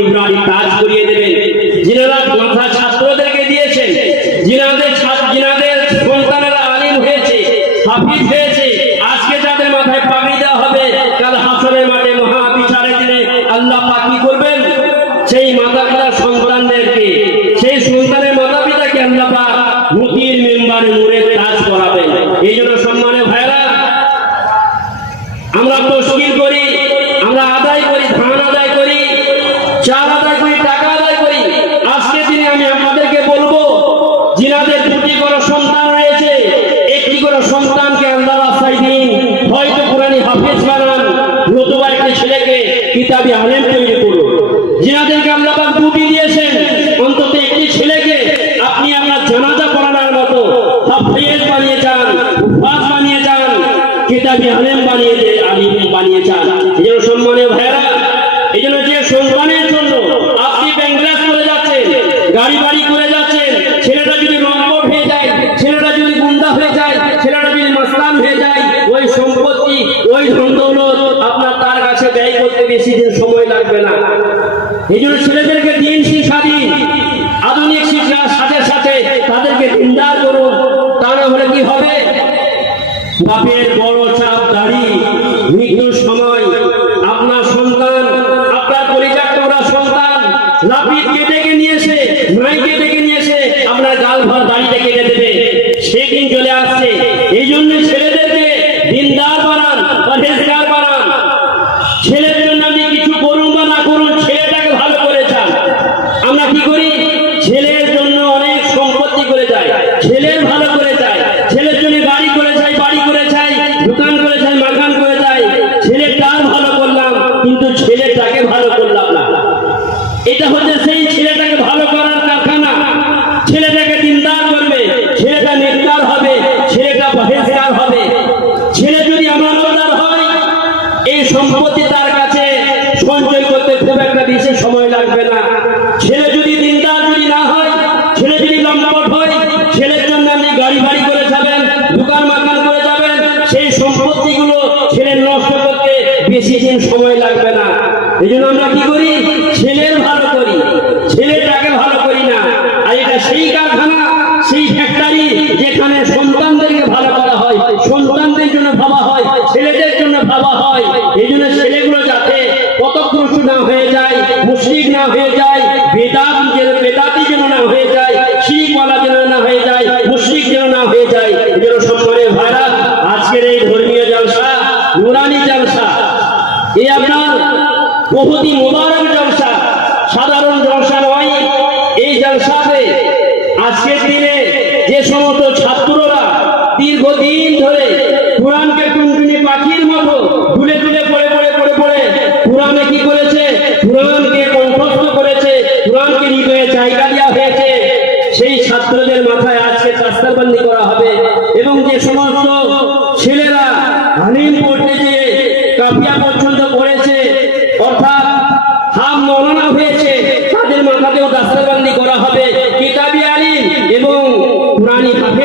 নুরানি তাজ করিয়ে দেবেন। যিনারা মাথা ছাত্রদেরকে দিয়েছেন, যিনাদের সন্তানেরা আলিম হয়েছে, হাফিজ হয়েছে, আজকে যাদের মাথায় পাগড়ি দেওয়া হবে, কাল হাসরের মাঠে মহা বিচারের দিনে আল্লাহ পাক কি করবেন? সেই মাতা পিতার সন্তানদেরকে, সেই সন্তানের মাতা পিতাকে আল্লাহ পাক মুক্তির মেম্বারে নূরের তাজ করাবেন। এই জন্য সম্মানের ভাইরা, আমরা তশকিল করি, আমরা আদায় করি, ধান আদায় করি, চাল আদায় করি, টাকা আদায় করি। আজকে দিনে আমি আপনাদেরকে বলবো, যিনাদের দুটি করে সন্তান রয়েছে, একটি করে সন্তানকে আল্লাহ রাস্তায় দিন, হয়তো কোরআনি হাফেজ বানান, নতুবা একটি ছেলেকে কিতাবি আলেম তৈরি করুন। যিনাদেরকে আল্লাহ পাক দুটি দিয়েছেন, অন্তত একটি ছেলেকে আপনি আপনার জানাজা পড়ানোর মতো হাফেজ বানিয়ে যান, মুফাস বানিয়ে যান, কিতাবি আলেম বানিয়ে যান। এই জন্য সম্মানীয় ভাইরা, এই জন্য যে সন্তানের জন্য আপনি ব্যাংক্রাস করে যাচ্ছেন, গাড়ি বাড়ি করে যাচ্ছেন, ছেলেটা যদি লম্পট হয়ে যায়, ছেলেটা যদি গুন্ডা হয়ে যায়, ছেলেটা যদি মাস্তান হয়ে যায়, ওই সম্পত্তি, ওই ধন দৌলত আপনার তার কাছে ব্যয় করতে বেশি দিন সময় লাগবে না। এই জন্য ছেলেদেরকে দিন শিক্ষা দিন, আধুনিক শিক্ষার সাথে সাথে তাদেরকে দিনদার করুন। তা না হলে কি হবে? বাপের বড় চাপ দাড়ি, মৃত্যুর সময় আপনার সন্তান, আপনার পরিত্যক্ত করা সন্তান লাপিত কেটে নিয়েছে, নাইকে ডেকে নিয়েছে, আপনার গাল ভর দাড়িটা কেটে দেবে, সেদিন চলে আসছে। এই জন্য ছেলেদেরকে দিনদার বানান, পরহেজগার বানান। ছেলের জন্য আপনি কিছু করুন বা না করুন, ছেলেটাকে ভালো করে চান। আমরা কি করি? ছেলের জন্য অনেক সম্পত্তি করে যাই, ছেলের ভালো করে চাই, ছেলের জন্য গাড়ি করে চাই, বাড়ি করে চাই, দোকান করে চাই, মাকান করে যাই। ছেলেটার ভালো করলাম, কিন্তু ছেলেটাকে ভালো করলাম না। এটা হচ্ছে সেই ছেলেটাকে ভালো করার কারখানা। ছেলেটাকে দিনদার করবে, ছেলেটা নেককার হবে, ছেলেটা পরহেজগার হবে। ছেলে যদি আমানতদার হয়, এই সম্পত্তি তার কাছে সঞ্চয় করতে খুব একটা বেশি সময় লাগবে না। ছেলে যদি দিনদার যদি না হয়, ছেলে যদি লম্পট হয়, ছেলের জন্য আপনি গাড়ি বাড়ি করে যাবেন, দোকান মাকান করে যাবেন, সেই সম্পত্তিগুলো ছেলের নষ্ট করতে বেশি দিন সময় লাগবে না। এই জন্য আমরা কি করি? ছেলের ভালো করি, ছেলেটাকে ভালো করি না। আর এটা সেই কারখানা, সেই ফ্যাক্টরি যেখানে সন্তানদেরকে ভালো করা হয়, সন্তানদের জন্য ভাবা হয়, ছেলেদের জন্য ভাবা হয়। এই জন্য ছেলেগুলো যাতে পথভ্রষ্ট না হয়ে যায়, মুশরিক না হয়ে যায়, বেদাতি যেন না হয়ে যায়, শিরকওয়ালা যেন না হয়ে যায়, মুশরিক যেন না হয়ে যায়। এই জন্য সম্মানীয় ভাইরা, আজকের এই ধর্মীয় জলসা, নুরানি জলসা, এই আপনার বহুতই মোবারক জলসা, সাধারণ জলসা নয়। এই জলসাতে আজকের দিনে যে সমস্ত ছাত্ররা দীর্ঘদিন ধরে কোরআনকে টুনটুনি পাখির মতো তুলে তুলে পড়ে কোরআনে কি করেছে? কোরআনকে কণ্ঠস্থ করেছে, কোরআনকে হৃদয়ে জায়গা দেওয়া হয়েছে। সেই ছাত্রদের মাথায় আজকে দাস্তারবন্দি করা হবে। এবং যে সমস্ত ছেলেরা আলিম পড়তে গিয়ে কাফিয়া পর্যন্ত পড়েছে, অর্থাৎ হাফ মওলানা হয়েছে, তাদের মাথাতেও দাস্তারবন্দি করা হবে। কিতাবি আলিম এবং কোরআনি হাফেজ